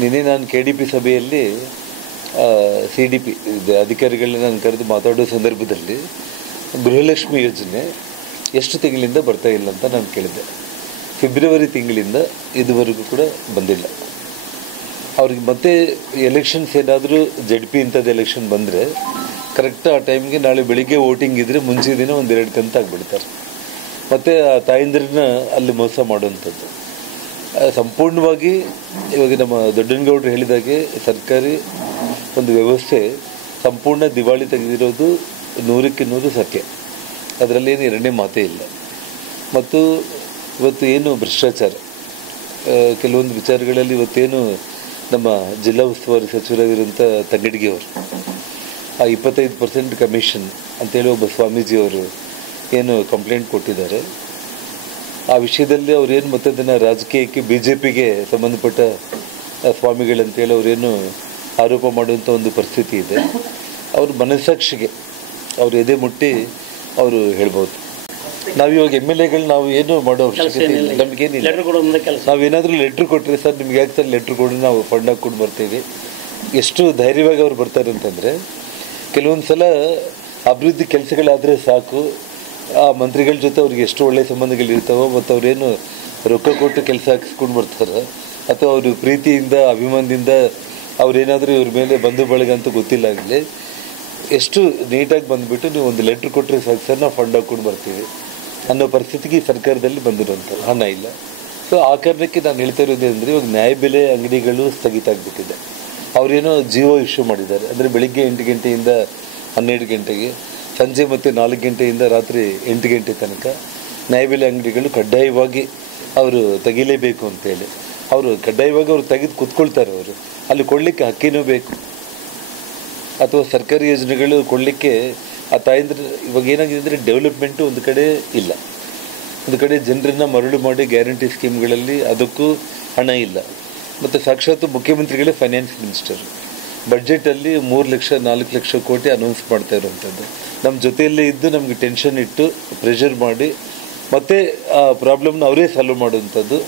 ನಿನ್ನೆ ನಾನು KDP ಸಭೆಯಲ್ಲಿ CDP ಅಧಿಕಾರಿಗಳನ್ನ ನಾನು ಕರೆದು ಮಾತಾಡೋ ಸಂದರ್ಭದಲ್ಲಿ ಗೃಹಲಕ್ಷ್ಮಿ ಯೋಜನೆ ಎಷ್ಟು ತಿಂಗಳಿಂದ ಬರ್ತಾ ಇಲ್ಲ ಅಂತ ನಾನು ಕೇಳಿದ್ದೆ. ಫೆಬ್ರವರಿ ತಿಂಗಳಿಂದ ಇದುವರೆಗೂ ಕೂಡ ಬಂದಿಲ್ಲ. ಅವ್ರಿಗೆ ಮತ್ತೆ ಎಲೆಕ್ಷನ್ಸ್ ಏನಾದರೂ ZP ಇಂಥದ್ದು ಎಲೆಕ್ಷನ್ ಬಂದರೆ ಕರೆಕ್ಟ್ ಆ ಟೈಮ್ಗೆ ನಾಳೆ ಬೆಳಿಗ್ಗೆ ವೋಟಿಂಗ್ ಇದ್ದರೆ ಮುಂಚೆ ದಿನ 1-2 ಕಂತು ಆಗಿಬಿಡ್ತಾರೆ. ಮತ್ತು ಆ ತಾಯಂದಿರನ್ನ ಅಲ್ಲಿ ಮೋಸ ಮಾಡುವಂಥದ್ದು ಸಂಪೂರ್ಣವಾಗಿ. ಇವಾಗ ನಮ್ಮ ದೊಡ್ಡನಗೌಡರು ಹೇಳಿದಾಗೆ ಸರ್ಕಾರಿ ಒಂದು ವ್ಯವಸ್ಥೆ ಸಂಪೂರ್ಣ ದಿವಾಳಿ ತೆಗೆದಿರೋದು 100ಕ್ಕೆ 100 ಸತ್ಯ. ಅದರಲ್ಲಿ ಏನು ಎರಡನೇ ಮಾತೇ ಇಲ್ಲ. ಮತ್ತು ಇವತ್ತು ಏನು ಭ್ರಷ್ಟಾಚಾರ ಕೆಲವೊಂದು ವಿಚಾರಗಳಲ್ಲಿ ಇವತ್ತೇನು ನಮ್ಮ ಜಿಲ್ಲಾ ಉಸ್ತುವಾರಿ ಸಚಿವರಾಗಿರುವಂಥ ತಂಗಡಗಿಯವರು ಆ 25% ಕಮಿಷನ್ ಅಂತೇಳಿ ಒಬ್ಬ ಸ್ವಾಮೀಜಿಯವರು ಏನು ಕಂಪ್ಲೇಂಟ್ ಕೊಟ್ಟಿದ್ದಾರೆ, ಆ ವಿಷಯದಲ್ಲಿ ಅವರೇನು ಮತ್ತೆ ಅದನ್ನು ರಾಜಕೀಯಕ್ಕೆ BJPಗೆ ಸಂಬಂಧಪಟ್ಟ ಸ್ವಾಮಿಗಳಂತೇಳಿ ಅವರೇನು ಆರೋಪ ಮಾಡುವಂಥ ಒಂದು ಪರಿಸ್ಥಿತಿ ಇದೆ. ಅವ್ರ ಮನಸ್ಸಾಕ್ಷಿಗೆ ಅವರು ಎದೆ ಮುಟ್ಟಿ ಅವರು ಹೇಳ್ಬೋದು. ನಾವಿವಾಗ MLAಗಳು ನಾವು ಏನು ಮಾಡೋ ಅವಶ್ಯಕತೆ ಇಲ್ಲ, ನಮಗೇನಿಲ್ಲ. ನಾವೇನಾದರೂ ಲೆಟ್ರ್ ಕೊಟ್ಟರೆ ಸರ್ ನಿಮ್ಗೆ ಯಾಕೆ ಸರ್ ಲೆಟ್ರ್ ಕೊಡಿ ನಾವು ಫಂಡ್ ಹಾಕ್ಕೊಂಡು ಬರ್ತೀವಿ. ಎಷ್ಟು ಧೈರ್ಯವಾಗಿ ಅವ್ರು ಬರ್ತಾರೆ ಅಂತಂದರೆ ಕೆಲವೊಂದು ಸಲ ಅಭಿವೃದ್ಧಿ ಕೆಲಸಗಳಾದರೆ ಸಾಕು, ಆ ಮಂತ್ರಿಗಳ ಜೊತೆ ಅವ್ರಿಗೆ ಎಷ್ಟು ಒಳ್ಳೆಯ ಸಂಬಂಧಗಳಿರ್ತಾವೋ ಮತ್ತು ಅವರೇನು ರೊಕ್ಕ ಕೊಟ್ಟು ಕೆಲಸ ಹಾಕಿಸ್ಕೊಂಡು ಬರ್ತಾರೆ ಅಥವಾ ಅವರು ಪ್ರೀತಿಯಿಂದ ಅಭಿಮಾನದಿಂದ ಅವ್ರೇನಾದರೂ ಇವ್ರ ಮೇಲೆ ಬಂಧು ಬಳಗ ಅಂತ ಗೊತ್ತಿಲ್ಲ ಆಗಲಿ ಎಷ್ಟು ನೀಟಾಗಿ ಬಂದುಬಿಟ್ಟು ನೀವು ಒಂದು ಲೆಟ್ರ್ ಕೊಟ್ಟರೆ ಸಾಕು ಸರ್ ನಾವು ಫಂಡ್ ಹಾಕ್ಕೊಂಡು ಬರ್ತೀವಿ ಅನ್ನೋ ಪರಿಸ್ಥಿತಿಗೆ ಸರ್ಕಾರದಲ್ಲಿ ಬಂದಿರೋಂಥ ಹಣ ಇಲ್ಲ. ಸೊ ಆ ಕಾರಣಕ್ಕೆ ನಾನು ಹೇಳ್ತಾ ಇರೋದು ಅಂದರೆ ಇವಾಗ ನ್ಯಾಯಬೆಲೆ ಅಂಗಡಿಗಳು ಸ್ಥಗಿತ ಆಗಿಬಿಟ್ಟಿದೆ. ಅವರೇನೋ ಜಿಯೋ ಇಶ್ಯೂ ಮಾಡಿದ್ದಾರೆ, ಅಂದರೆ ಬೆಳಿಗ್ಗೆ 8 ಗಂಟೆಯಿಂದ 12 ಗಂಟೆಗೆ, ಸಂಜೆ ಮತ್ತು 4 ಗಂಟೆಯಿಂದ ರಾತ್ರಿ 8 ಗಂಟೆ ತನಕ ನ್ಯಾಯಬೆಲೆ ಅಂಗಡಿಗಳು ಕಡ್ಡಾಯವಾಗಿ ಅವರು ತೆಗಿಲೇಬೇಕು ಅಂತೇಳಿ ಅವರು ಕಡ್ಡಾಯವಾಗಿ ಅವರು ತೆಗೆದು ಕೂತ್ಕೊಳ್ತಾರೆ. ಅವರು ಅಲ್ಲಿ ಕೊಡಲಿಕ್ಕೆ ಹಕ್ಕಿನೂ ಬೇಕು ಅಥವಾ ಸರ್ಕಾರಿ ಯೋಜನೆಗಳು ಕೊಡಲಿಕ್ಕೆ ಆ ತಾಯಂದ್ರೆ ಇವಾಗ ಏನಾಗಿದೆ ಅಂದರೆ ಡೆವಲಪ್ಮೆಂಟು ಒಂದು ಕಡೆ ಇಲ್ಲ, ಒಂದು ಕಡೆ ಜನರನ್ನು ಮರಳು ಮಾಡಿ ಗ್ಯಾರಂಟಿ ಸ್ಕೀಮ್ಗಳಲ್ಲಿ ಅದಕ್ಕೂ ಹಣ ಇಲ್ಲ. ಮತ್ತು ಸಾಕ್ಷಾತ್ ಮುಖ್ಯಮಂತ್ರಿಗಳೇ ಫೈನಾನ್ಸ್ ಮಿನಿಸ್ಟರ್ ಬಡ್ಜೆಟಲ್ಲಿ 3 ಲಕ್ಷ 4 ಲಕ್ಷ ಕೋಟಿ ಅನೌನ್ಸ್ ಮಾಡ್ತಾ ಇರುವಂಥದ್ದು. ನಮ್ಮ ಜೊತೆಯಲ್ಲೇ ಇದ್ದು ನಮಗೆ ಟೆನ್ಷನ್ ಇಟ್ಟು ಪ್ರೆಷರ್ ಮಾಡಿ ಮತ್ತೆ ಆ ಪ್ರಾಬ್ಲಮ್ನ ಅವರೇ ಸಾಲ್ವ್ ಮಾಡುವಂಥದ್ದು